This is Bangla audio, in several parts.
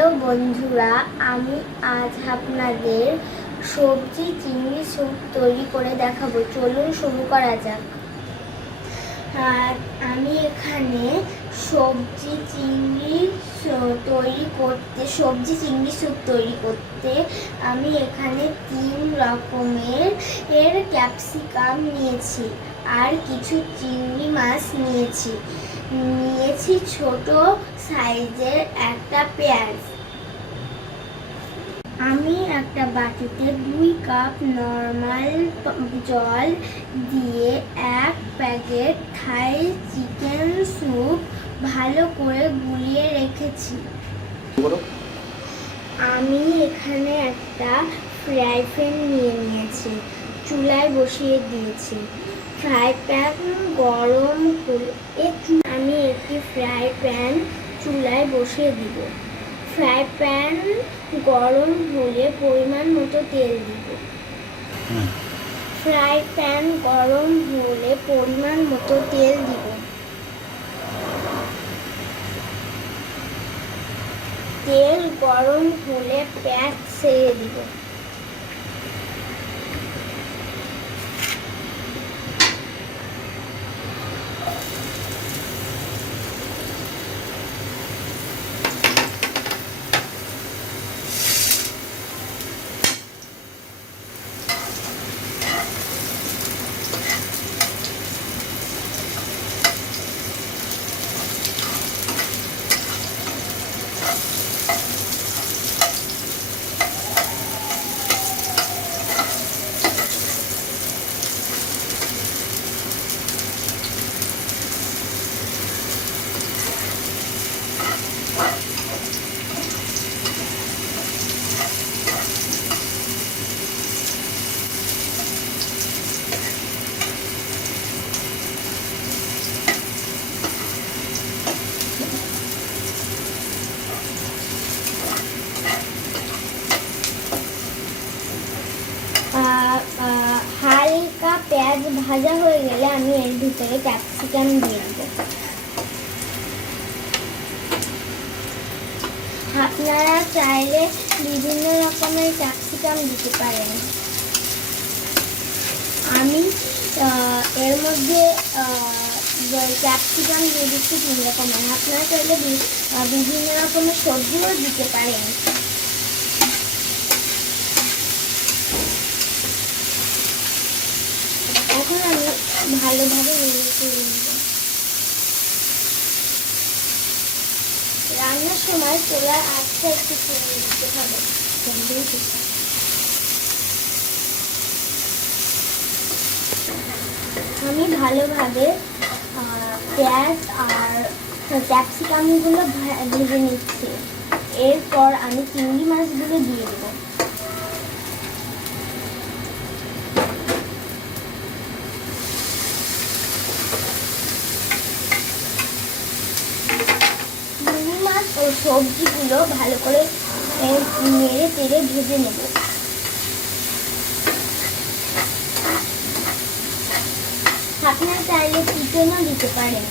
হ্যালো বন্ধুরা, আমি আজ আপনাদের সবজি চিংড়ি স্যুপ তৈরি করে দেখাবো। চলুন শুরু করা যাক। আমি এখানে সবজি চিংড়ি স্যুপ তৈরি করতে আমি এখানে 3 রকমের ক্যাপসিকাম নিয়েছি আর কিছু চিংড়ি মাছ নিয়েছি ছোট সাইজের একটা পেঁয়াজ। আমি একটা বাটিতে 2 কাপ নরমাল জল দিয়ে 1 প্যাকেট থাই চিকেন স্যুপ ভালো করে গুলিয়ে রেখেছি। আমি এখানে একটা ফ্রাই প্যান নিয়েছি, চুলায় বসিয়ে দিয়েছি। ফ্রাই প্যান গরম করে আমি একটি ফ্রাই প্যান চুলায় বসিয়ে দিব। ফ্রাই প্যান গরম হলে পরিমাণ মতো তেল দিব। ফ্রাই প্যান গরম হলে পরিমাণ মতো তেল দিব। তেল গরম হলে পেঁয়াজ ছেড়ে দিব। হালকা পেঁয়াজ ভাজা হয়ে গেলে আমি এর ভিতরে ক্যাপসিকাম দিয়ে দেব। আপনারা চাইলে বিভিন্ন রকমের ক্যাপসিকাম দিতে পারেন। আমি এর মধ্যে ক্যাপসিকাম দিয়ে দিচ্ছি 3 রকমের। আপনারা চাইলে বিভিন্ন রকমের সবজিও দিতে পারেন। এখন আমি ভালোভাবে নেড়ে চেড়ে নেব। রান্নার সময় চুলার আঁচটা একটু কমিয়ে দিতে হবে। আমি ভালোভাবে পেঁয়াজ আর ক্যাপসিকামগুলো ভেজে নিচ্ছি। এরপর আমি চিংড়ি মাছগুলো দিয়ে দেবো। ও সবজিগুলো ভালো করে নেড়ে চেড়ে ভেজে নেব। আপনারা চাইলে চিকেনও দিতে পারেন।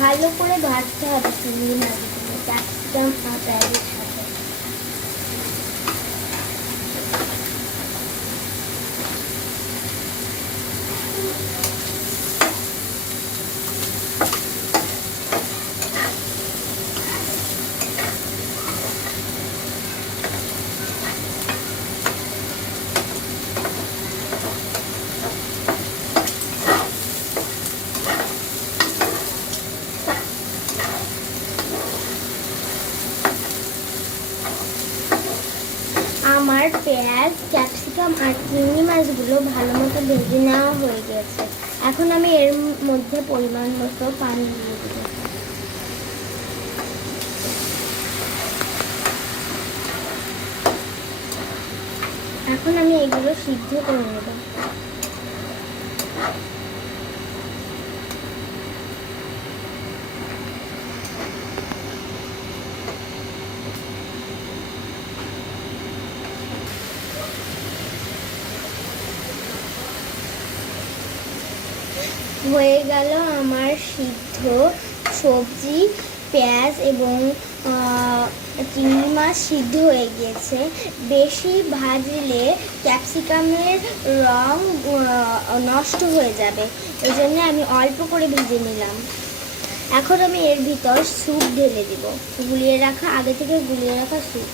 ভালো করে ভাজতে হবে চিংড়ি মাছগুলো ক্যাপসিকাম আর পেঁয়াজের সাথে। পেঁয়াজ, ক্যাপসিকাম আর চিংড়ি মাছগুলো ভালো মতো ভেজে নেওয়া হয়ে গেছে। এখন আমি এর মধ্যে পরিমাণ মতো পানি দিয়ে দেব। এখন আমি এগুলো সিদ্ধ করে নেব। হয়ে গেল আমার সিদ্ধ সবজি, পেঁয়াজ এবং চিংড়ি মাছ সিদ্ধ হয়ে গিয়েছে। বেশি ভাজলে ক্যাপসিকামের রং নষ্ট হয়ে যাবে, ওই জন্য আমি অল্প করে ভেজে নিলাম। এখন আমি এর ভিতর স্যুপ ঢেলে দিব, আগে থেকে গুলিয়ে রাখা স্যুপ।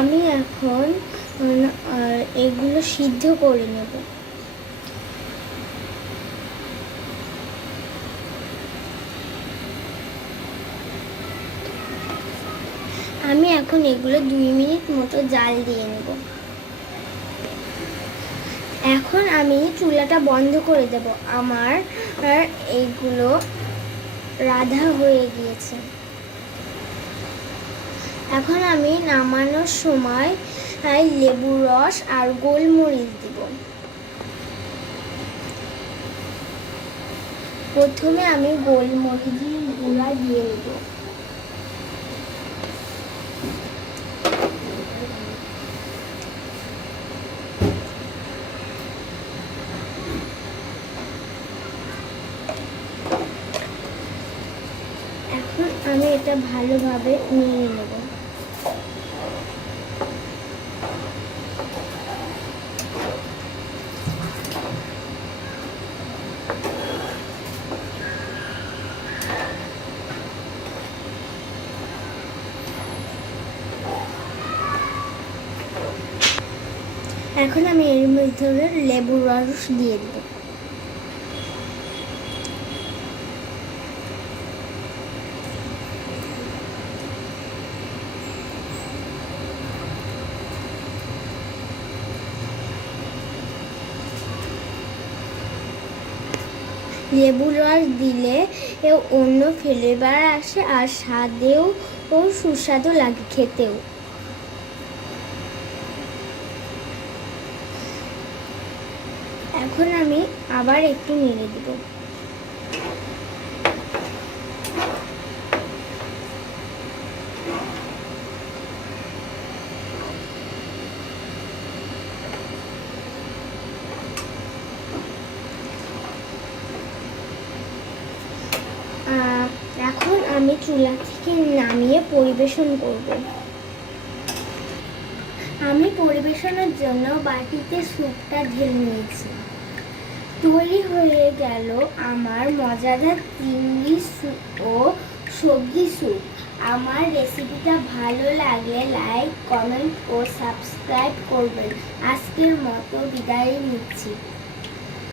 আমি এখন এগুলো সিদ্ধ করে নেব। আমি এখন এগুলো 2 মিনিট মতো জাল দিয়ে নেব। এখন আমি চুলাটা বন্ধ করে দেব। আমার এগুলো রাধা হয়ে গিয়েছে। এখন আমি নামানোর সময় লেবুর রস আর গোলমরিচ দিব। প্রথমে আমি গোলমরিচের গুঁড়া দিয়ে দেব। এখন আমি এটা ভালোভাবে নিয়ে নেব। এখন আমি এর মধ্যে লেবুর রস দিয়ে দেব। লেবুর রস দিলে অন্য ফ্লেভার আসে আর স্বাদেও সুস্বাদু লাগে খেতেও। এখন আমি আবার একটু নেড়ে দেব। এখন আমি চুলা থেকে নামিয়ে পরিবেশন করব। আমি পরিবেশনের জন্য বাটিতে স্যুপটা ঢেলে নিয়েছি। তৈরি হয়ে গেল আমার মজাদার চিংড়ি ও সবজি স্যুপ। আমার রেসিপিটা ভালো লাগলে লাইক, কমেন্ট ও সাবস্ক্রাইব করবেন। আজকের মতো বিদায় নিচ্ছি।